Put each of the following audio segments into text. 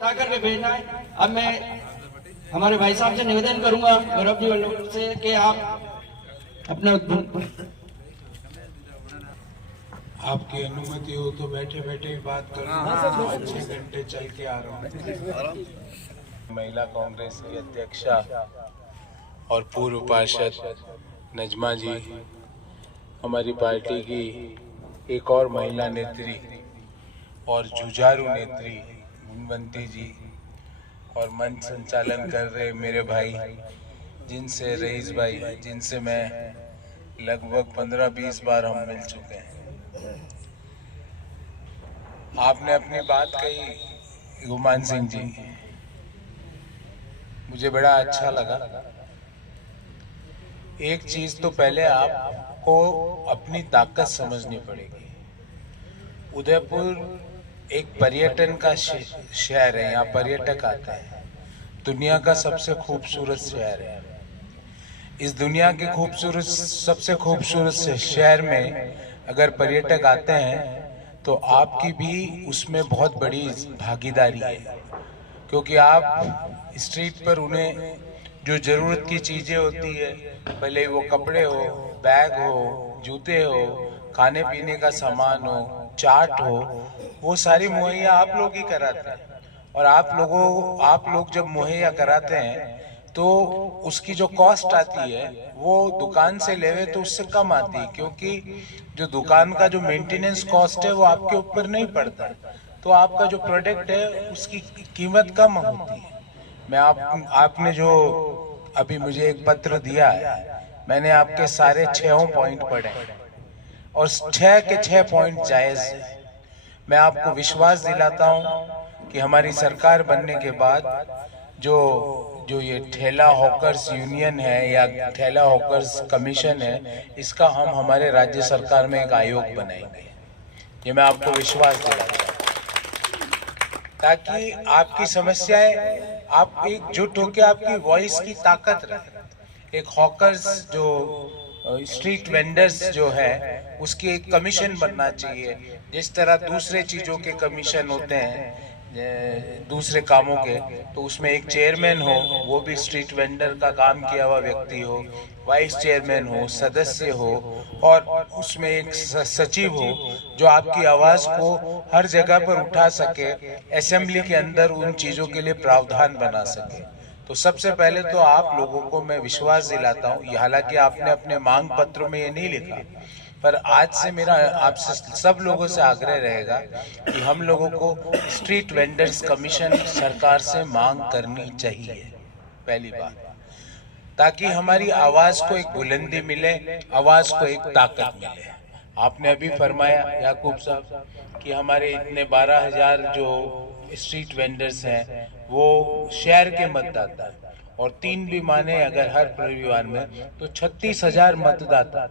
करके भेजना है। अब मैं हमारे भाई साहब से निवेदन करूंगा गौरव जी वालों से कि आप अपना आपकी अनुमति हो तो बैठे बैठे ही बात कर लूं। 6 घंटे चल के आ रहा हूँ। महिला कांग्रेस की अध्यक्षा और पूर्व पार्षद नजमा जी, हमारी पार्टी की एक और महिला नेत्री और जुझारू नेत्री गुणवंती जी, और मंच संचालन कर रहे मेरे भाई जिनसे रईस भाई, जिनसे मैं लगभग 15-20 बार हम मिल चुके हैं। आपने अपनी बात कही गुमान सिंह जी, मुझे बड़ा अच्छा लगा। एक चीज तो पहले आपको अपनी ताकत समझनी पड़ेगी। उदयपुर एक पर्यटन का शहर है, यहाँ पर्यटक आते हैं। दुनिया का सबसे खूबसूरत शहर है। इस दुनिया के सबसे खूबसूरत शहर में अगर पर्यटक आते हैं तो आपकी भी उसमें बहुत बड़ी भागीदारी है, क्योंकि आप स्ट्रीट पर उन्हें जो जरूरत की चीजें होती है, भले वो कपड़े हो, बैग हो, जूते हो, खाने पीने का सामान हो, चाट हो, वो सारी मुहैया आप लोग ही कराते हैं। और आप लोग जब मुहैया कराते हैं तो उसकी जो कॉस्ट आती है वो दुकान से लेवे तो उससे कम आती है, क्योंकि जो दुकान का जो मेंटेनेंस कॉस्ट है वो आपके ऊपर नहीं पड़ता, तो आपका जो प्रोडक्ट है उसकी कीमत कम होती है। आपने जो अभी मुझे एक पत्र दिया है, मैंने आपके सारे 6 पॉइंट पढ़े और 6 के 6 पॉइंट जायज है। मैं आपको विश्वास दिलाता हूं कि हमारी सरकार बनने के बाद जो ये ठेला हॉकर्स यूनियन है या ठेला हॉकर्स कमीशन है, इसका हम हमारे राज्य सरकार में एक आयोग बनाएंगे। ये मैं आपको विश्वास दिलाता हूं, ताकि आपकी समस्याएं आप एकजुट होकर आपकी वॉइस की ताकत रहे। एक हॉकर्स जो स्ट्रीट वेंडर्स जो है उसकी एक कमीशन बनना चाहिए, जिस तरह दूसरे चीजों के कमीशन होते हैं दूसरे कामों के, तो उसमें एक चेयरमैन हो, वो भी स्ट्रीट वेंडर का काम किया हुआ व्यक्ति हो, वाइस चेयरमैन हो, सदस्य हो, और उसमें एक सचिव हो जो आपकी आवाज को हर जगह पर उठा सके, असेंबली के अंदर उन चीजों के लिए प्रावधान बना सके। तो सबसे पहले तो आप लोगों को मैं विश्वास दिलाता हूँ, हालांकि आपने अपने मांग पत्र में ये नहीं लिखा, पर आज से मेरा आपसे सब लोगों से आग्रह रहेगा कि हम लोगों को स्ट्रीट वेंडर्स कमीशन सरकार से मांग करनी चाहिए, पहली बात, ताकि हमारी आवाज को एक बुलंदी मिले, आवाज को एक ताकत मिले। आपने अभी फरमाया याकूब साहब कि हमारे इतने 12,000 जो स्ट्रीट वेंडर्स हैं वो शहर के मतदाता हैं, और 3 भी माने अगर हर परिवार में तो 36,000 मतदाता।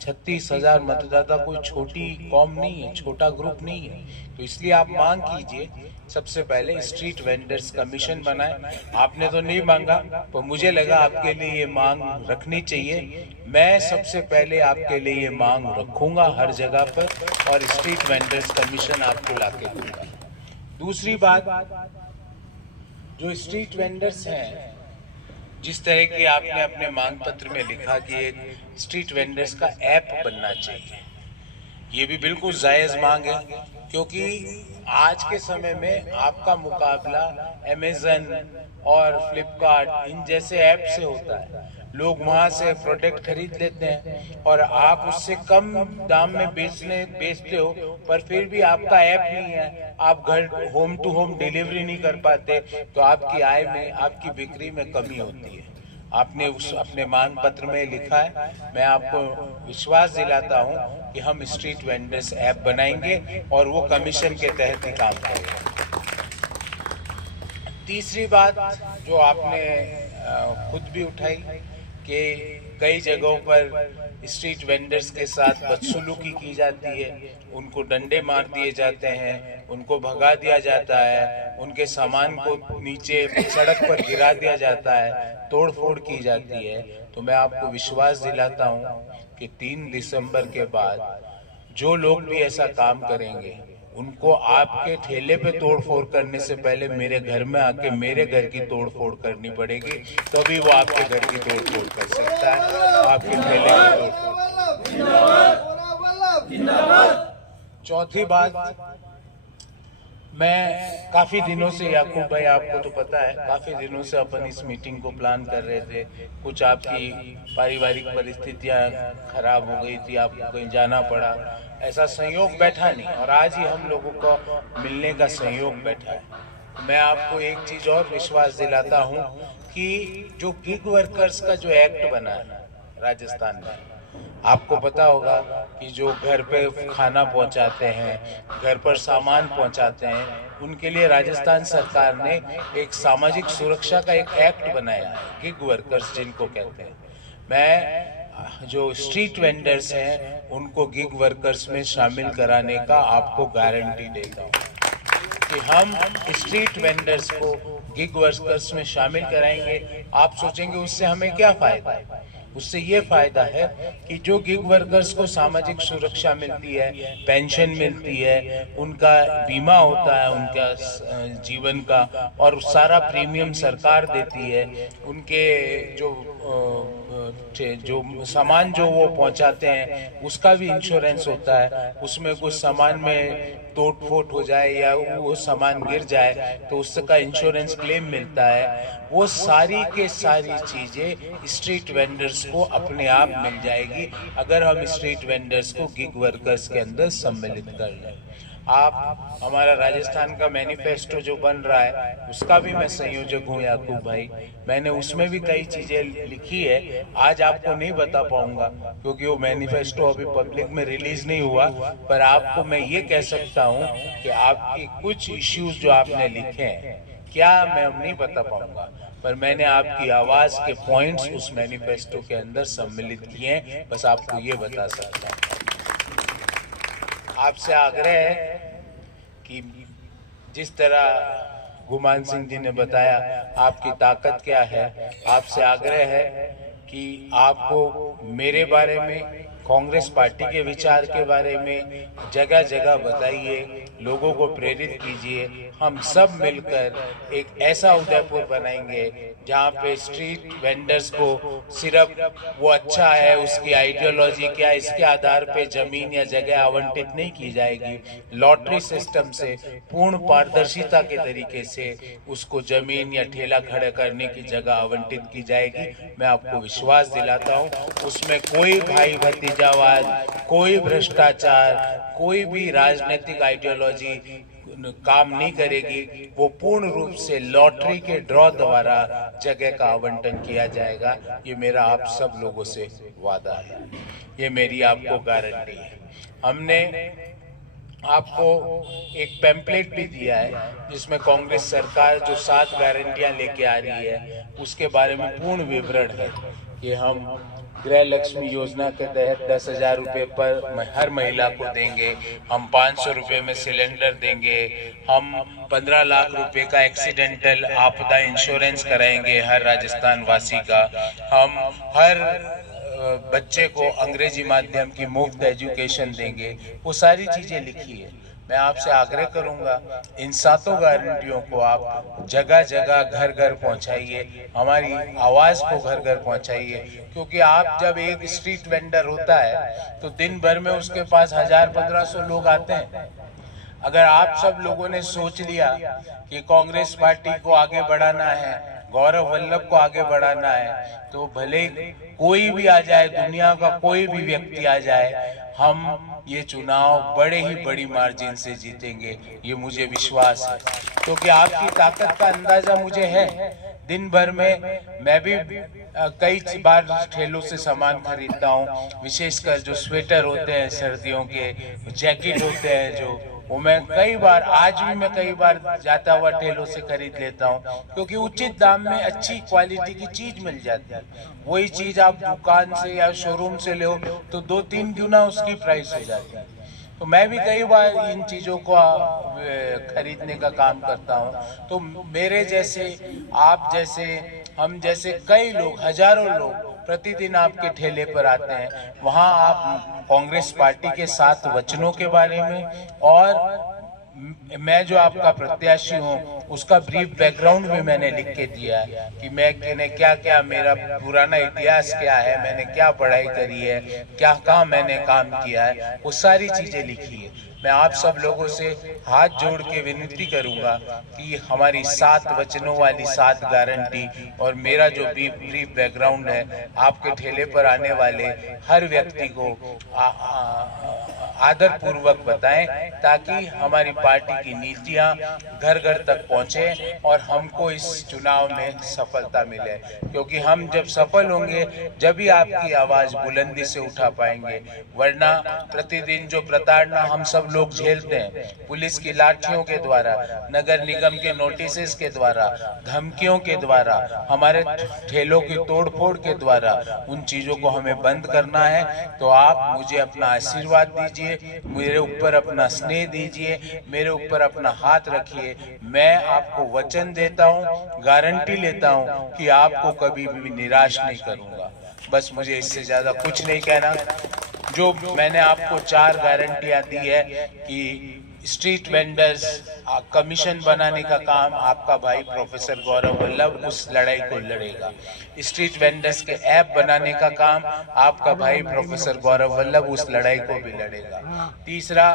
36,000 मतदाता कोई छोटी कौम नहीं है, छोटा ग्रुप नहीं है। तो इसलिए आप मांग कीजिए, सबसे पहले स्ट्रीट वेंडर्स कमीशन बनाए। आपने तो नहीं मांगा, तो मुझे लगा आपके लिए ये मांग रखनी चाहिए। मैं सबसे पहले आपके लिए ये मांग रखूंगा हर जगह पर, और स्ट्रीट वेंडर्स कमीशन आपको लाके दूंगा। दूसरी बात, जो स्ट्रीट वेंडर्स हैं, जिस तरह की आपने अपने मांग पत्र में लिखा कि एक स्ट्रीट वेंडर्स का ऐप बनना चाहिए, ये भी बिल्कुल जायज मांग है, क्योंकि आज के समय में आपका मुकाबला अमेज़न और फ्लिपकार्ट इन जैसे ऐप से होता है। लोग वहां से प्रोडक्ट खरीद लेते हैं और आप उससे कम दाम में बेचते हो, पर फिर भी आपका ऐप नहीं है, आप घर होम टू होम डिलीवरी नहीं कर पाते, तो आपकी आय में, आपकी बिक्री में कमी होती है। आपने उस अपने मांग पत्र में लिखा है, मैं आपको विश्वास दिलाता हूं कि हम स्ट्रीट वेंडर्स ऐप बनाएंगे और वो कमीशन के तहत ही काम करेंगे। तीसरी बात जो आपने खुद भी उठाई कि कई जगहों पर स्ट्रीट वेंडर्स के साथ बदसलूकी की जाती है, उनको डंडे मार दिए जाते हैं, उनको भगा दिया जाता है, उनके सामान को नीचे सड़क पर गिरा दिया जाता है, तोड़ फोड़ की जाती है। तो मैं आपको विश्वास दिलाता हूं कि 3 दिसंबर के बाद जो लोग भी ऐसा काम करेंगे उनको आपके ठेले पे तोड़फोड़ करने से पहले मेरे घर में आके मेरे घर की तोड़फोड़ करनी पड़ेगी, तभी वो आपके घर की तोड़फोड़ कर सकता है, आपके ठेले की तोड़फोड़। चौथी बात, मैं काफी दिनों से, याकूब भाई आपको तो पता है, काफी दिनों से अपन इस मीटिंग को प्लान कर रहे थे। कुछ आपकी पारिवारिक परिस्थितियां खराब हो गई थी, आपको कहीं जाना पड़ा, ऐसा संयोग बैठा नहीं, और आज ही हम लोगों को मिलने का संयोग बैठा है। मैं आपको एक चीज और विश्वास दिलाता हूं कि जो गिग वर्कर्स का जो एक्ट बना है राजस्थान में, आपको पता होगा कि जो घर पे खाना पहुंचाते हैं, घर पर सामान पहुंचाते हैं, उनके लिए राजस्थान सरकार ने एक सामाजिक सुरक्षा का एक एक्ट बनाया है, गिग वर्कर्स जिनको कहते हैं। मैं जो स्ट्रीट वेंडर्स हैं उनको गिग वर्कर्स में शामिल कराने का आपको गारंटी देता हूँ कि हम स्ट्रीट वेंडर्स को गिग वर्कर्स में शामिल कराएंगे। आप सोचेंगे उससे हमें क्या फायदा है? उससे ये फायदा है कि जो गिग वर्कर्स को सामाजिक सुरक्षा मिलती है, पेंशन मिलती है, उनका बीमा होता है उनका जीवन का, और सारा प्रीमियम सरकार देती है, उनके जो सामान जो वो पहुंचाते हैं उसका भी इंश्योरेंस होता है, उसमें कुछ सामान में टूट-फूट हो जाए या वो सामान गिर जाए तो उसका इंश्योरेंस क्लेम मिलता है। वो सारी के सारी चीजें स्ट्रीट वेंडर्स को अपने आप मिल जाएगी अगर हम स्ट्रीट वेंडर्स को गिग वर्कर्स के अंदर सम्मिलित कर लें। आप हमारा राजस्थान का मैनिफेस्टो जो बन रहा है उसका भी मैं संयोजक हूँ याकूब भाई, मैंने उसमें भी कई चीजें लिखी है, आज आपको नहीं बता पाऊंगा क्योंकि वो मैनिफेस्टो अभी पब्लिक में रिलीज नहीं हुआ, पर आपको मैं ये कह सकता हूँ कि आपके कुछ इश्यूज जो आपने लिखे हैं, क्या मैं नहीं बता पाऊंगा, पर मैंने आपकी आवाज के पॉइंट्स उस मैनिफेस्टो के अंदर सम्मिलित किए हैं, बस आपको ये बता सकता हूँ। आपसे आग्रह है कि जिस तरह गुमान सिंह जी ने बताया आपकी ताकत क्या है, आपसे आग्रह है कि आपको मेरे बारे में, कांग्रेस पार्टी के विचार के बारे में जगह जगह बताइए, लोगों को प्रेरित कीजिए। हम सब मिलकर एक ऐसा उदयपुर बनाएंगे जहाँ पे स्ट्रीट वेंडर्स को सिर्फ वो अच्छा है, उसकी आइडियोलॉजी क्या है, इसके आधार पे जमीन या जगह आवंटित नहीं की जाएगी। लॉटरी सिस्टम से पूर्ण पारदर्शिता के तरीके से उसको जमीन या ठेला खड़ा करने की जगह आवंटित की जाएगी। मैं आपको विश्वास दिलाता हूँ उसमें कोई भाई भतीजावाद, कोई भ्रष्टाचार, कोई भी राजनीतिक आइडियोलॉजी काम नहीं करेगी। वो पूर्ण रूप से लॉटरी के ड्रॉ द्वारा जगह का आवंटन किया जाएगा। ये मेरा आप सब लोगों से वादा है, ये मेरी आपको गारंटी है। हमने आपको एक पैम्पलेट भी दिया है जिसमें कांग्रेस सरकार जो 7 गारंटियां लेके आ रही है उसके बारे में पूर्ण विवरण है कि हम गृह लक्ष्मी योजना के तहत 10,000 रुपये पर हर महिला को देंगे, हम 500 रुपये में सिलेंडर देंगे, हम 15 लाख रुपए का एक्सीडेंटल आपदा इंश्योरेंस कराएंगे हर राजस्थान वासी का, हम हर बच्चे को अंग्रेजी माध्यम की मुफ्त एजुकेशन देंगे। वो सारी चीजें लिखी है। मैं आपसे आग्रह करूंगा इन 7 गारंटियों को आप जगह जगह घर घर पहुंचाइए, हमारी आवाज को घर घर पहुंचाइए, क्योंकि आप जब एक स्ट्रीट वेंडर होता है तो दिन भर में उसके पास 1000-1500 लोग आते हैं। अगर आप सब लोगों ने सोच लिया कि कांग्रेस पार्टी को आगे बढ़ाना है, गौरव वल्लभ को आगे बढ़ाना है, तो भले कोई भी आ जाए, दुनिया का कोई भी व्यक्ति आ जाए, हम ये चुनाव बड़े ही बड़ी मार्जिन से जीतेंगे, ये मुझे विश्वास है। क्योंकि आपकी ताकत का अंदाजा मुझे है। दिन भर में मैं भी कई बार ठेलों से सामान खरीदता हूँ, विशेषकर जो स्वेटर होते हैं सर्दियों के, जैकेट होते हैं जो, वो मैं कई बार, आज भी मैं कई बार जाता हुआ ठेलों से खरीद लेता हूँ, क्योंकि उचित दाम में अच्छी क्वालिटी की चीज मिल जाती है। वही चीज आप दुकान से या शोरूम से लो तो 2-3 गुना उसकी प्राइस हो जाती है। तो मैं भी कई बार इन चीजों को खरीदने का काम करता हूँ। तो मेरे जैसे, आप जैसे, हम जैसे कई लोग, हजारों लोग प्रतिदिन आपके ठेले पर आते हैं। वहाँ आप कांग्रेस पार्टी के 7 वचनों के बारे में और मैं जो आपका प्रत्याशी हूँ उसका ब्रीफ बैकग्राउंड भी मैंने लिख के दिया है कि मैंने क्या क्या, मेरा पुराना इतिहास क्या है, मैंने क्या पढ़ाई करी है, क्या कहाँ मैंने काम किया है, वो सारी चीजें लिखी है। मैं आप सब लोगों से हाथ जोड़ के विनती करूंगा कि हमारी 7 वचनों वाली 7 गारंटी और मेरा जो ब्रीफ बैकग्राउंड है आपके ठेले पर आने वाले हर व्यक्ति को आदर पूर्वक बताएं, ताकि हमारी पार्टी की नीतियां घर घर तक पहुंचे और हमको इस चुनाव में सफलता मिले। क्योंकि हम जब सफल होंगे जब ही आपकी आवाज बुलंदी से उठा पाएंगे, वरना प्रतिदिन जो प्रताड़ना हम सब लोग झेलते हैं, पुलिस की लाठियों के द्वारा, नगर निगम के नोटिस के द्वारा, धमकियों के द्वारा, हमारे ठेलों की तोड़फोड़ के द्वारा, उन चीजों को हमें बंद करना है। तो आप मुझे अपना आशीर्वाद दीजिए, मेरे ऊपर अपना स्नेह दीजिए, मेरे ऊपर अपना हाथ रखिए। मैं आपको वचन देता हूँ, गारंटी लेता हूँ कि आपको कभी भी निराश नहीं करूंगा। बस मुझे इससे ज्यादा कुछ नहीं कहना। जो मैंने आपको 4 गारंटियां दी है कि स्ट्रीट वेंडर्स कमीशन बनाने का काम आपका भाई प्रोफेसर गौरव वल्लभ उस लड़ाई को लड़ेगा। स्ट्रीट वेंडर्स के ऐप बनाने का काम आपका भाई प्रोफेसर गौरव वल्लभ उस लड़ाई को भी लड़ेगा। तीसरा,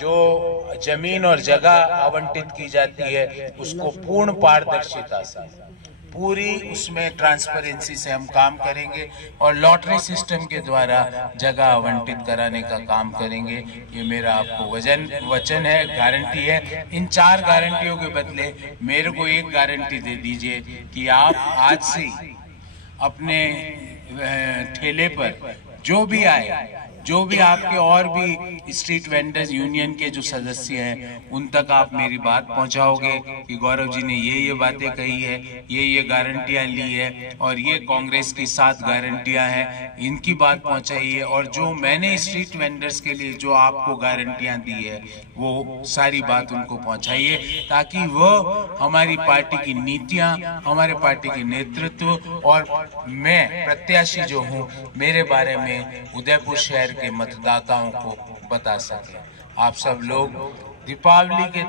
जो जमीन और जगह आवंटित की जाती है उसको पूर्ण पारदर्शिता से, पूरी उसमें ट्रांसपेरेंसी से हम काम करेंगे और लॉटरी सिस्टम के द्वारा जगह आवंटित कराने का काम करेंगे। ये मेरा आपको वचन है, गारंटी है। इन 4 गारंटियों के बदले मेरे को एक गारंटी दे दीजिए कि आप आज से अपने ठेले पर जो भी आए, जो भी आपके और भी स्ट्रीट वेंडर्स यूनियन के जो सदस्य हैं, उन तक आप मेरी बात पहुंचाओगे कि गौरव जी ने ये बातें कही है, ये गारंटियां ली है और ये कांग्रेस की 7 गारंटियां हैं, इनकी बात पहुंचाइए। और जो मैंने स्ट्रीट वेंडर्स के लिए जो आपको गारंटियां दी है वो सारी बात उनको पहुंचाइए, ताकि वो हमारी पार्टी की नीतियां, हमारे पार्टी के नेतृत्व और मैं प्रत्याशी जो हूँ मेरे बारे में उदयपुर शहर के मतदाताओं को बता सके। आप सब लोग दीपावली के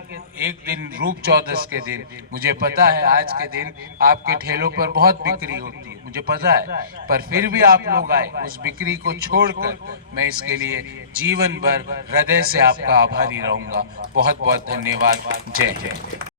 एक दिन, रूप चौदस के दिन, मुझे पता है आज के दिन आपके ठेलों पर बहुत बिक्री होती है, मुझे पता है, पर फिर भी आप लोग आए, उस बिक्री को छोड़कर मैं इसके लिए जीवन भर हृदय से आपका आभारी रहूंगा। बहुत बहुत धन्यवाद। जय जय।